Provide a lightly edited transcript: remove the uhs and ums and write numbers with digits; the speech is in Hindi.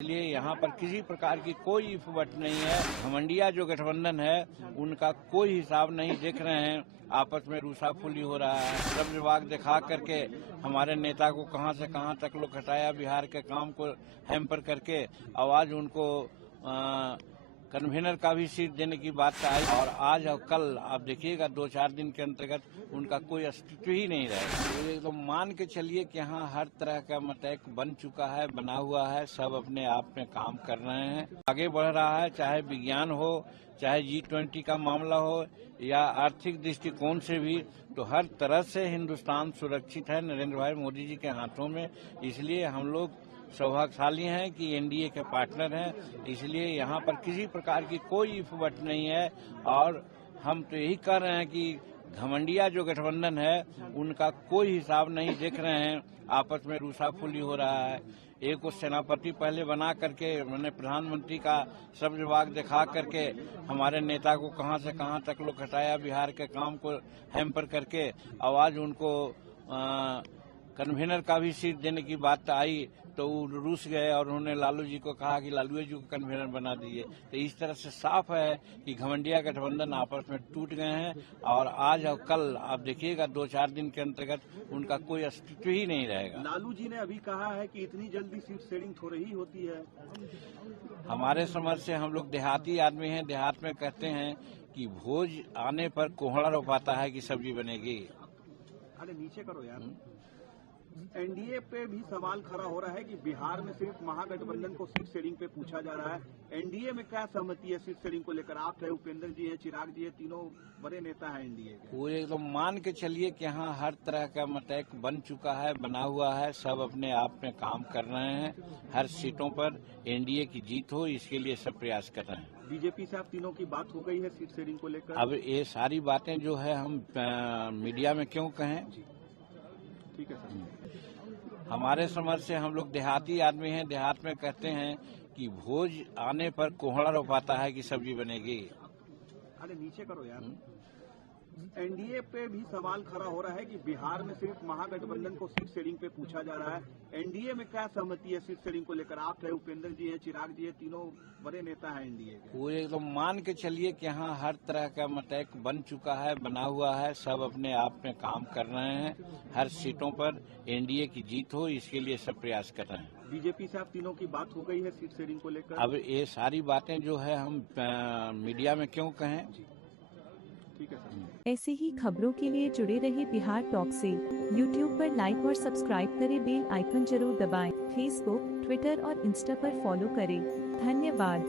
इसलिए यहाँ पर किसी प्रकार की कोई इफवट नहीं है। घमंडिया जो गठबंधन है उनका कोई हिसाब नहीं देख रहे हैं। आपस में रूसाफुली हो रहा है। सब विभाग दिखा करके हमारे नेता को कहां से कहां तक लोग हटाया, बिहार के काम को हैम्पर करके आवाज उनको कन्वीनर का भी सीट देने की बात आई और आज और कल आप देखिएगा 2-4 दिन के अंतर्गत उनका कोई अस्तित्व ही नहीं रहेगा। तो मान के चलिए कि यहाँ हर तरह का मतैक बन चुका है, बना हुआ है। सब अपने आप में काम कर रहे हैं, आगे बढ़ रहा है। चाहे विज्ञान हो, चाहे G20 का मामला हो या आर्थिक दृष्टिकोण से भी, तो हर तरह से हिंदुस्तान सुरक्षित है नरेंद्र भाई मोदी जी के हाथों में। इसलिए हम लोग सौभाग्यशाली हैं कि एनडीए के पार्टनर हैं। इसलिए यहाँ पर किसी प्रकार की कोई इफवट नहीं है और हम तो यही कह रहे हैं कि घमंडिया जो गठबंधन है उनका कोई हिसाब नहीं देख रहे हैं। आपस में रूसाफुली हो रहा है। एक को सेनापति पहले बना करके मैंने प्रधानमंत्री का सब विभाग दिखा करके हमारे नेता को कहां से कहां तक लोग हटाया, बिहार के काम को हैम्पर करके आवाज उनको कन्वीनर का भी सीट देने की बात आई तो वो रूस गए और उन्होंने लालू जी को कहा कि लालू जी को कन्वीनर बना दीजिए। तो इस तरह से साफ है कि घमंडिया गठबंधन आपस में टूट गए हैं और आज और कल आप देखिएगा 2-4 दिन के अंतर्गत उनका कोई अस्तित्व ही नहीं रहेगा। लालू जी ने अभी कहा है कि इतनी जल्दी सीट शेयरिंग थोड़ी ही होती है। हमारे समझ से हम लोग देहाती आदमी हैं। देहात में कहते हैं कि भोज आने पर कोहड़ा रोपाता है कि सब्जी बनेगी। अरे नीचे करो यार। एनडीए पे भी सवाल खड़ा हो रहा है कि बिहार में सिर्फ महागठबंधन को सीट शेयरिंग पे पूछा जा रहा है। एनडीए में क्या सहमति है सीट शेयरिंग को लेकर? आप है, उपेंद्र जी हैं, चिराग जी है, तीनों बड़े नेता हैं एनडीए के। वो एकदम मान के चलिए कि यहाँ हर तरह का मतैक बन चुका है, बना हुआ है। सब अपने आप में काम कर रहे हैं। हर सीटों पर एनडीए की जीत हो, इसके लिए सब प्रयास कर रहे हैं। बीजेपी से आप तीनों की बात हो गई है सीट शेयरिंग को लेकर? अब ये सारी बातें जो है हम मीडिया में क्यों कहें? ठीक है सर। हमारे समझ से हम लोग देहाती आदमी हैं। देहात में कहते हैं कि भोज आने पर कोहड़ा रोपाता है कि सब्जी बनेगी। अरे नीचे करो यार। एनडीए पे भी सवाल खड़ा हो रहा है कि बिहार में सिर्फ महागठबंधन को सीट शेयरिंग पे पूछा जा रहा है। एनडीए में क्या सहमति है सीट शेयरिंग को लेकर? आप है, उपेंद्र जी हैं, चिराग जी है, तीनों बड़े नेता हैं एनडीए के। वो एकदम मान के चलिए कि यहाँ हर तरह का मतैक बन चुका है, बना हुआ है। सब अपने आप में काम कर रहे हैं। हर सीटों पर एनडीए की जीत हो, इसके लिए सब प्रयास कर रहे हैं। बीजेपी से आप तीनों की बात हो गई है सीट शेयरिंग को लेकर? अब ये सारी बातें जो है हम मीडिया में क्यों कहें? ठीक है सर। ऐसे ही खबरों के लिए जुड़े रहिए बिहार टॉक से। यूट्यूब पर लाइक और सब्सक्राइब करें, बेल आइकन जरूर दबाएं। फेसबुक, ट्विटर और इंस्टा पर फॉलो करें। धन्यवाद।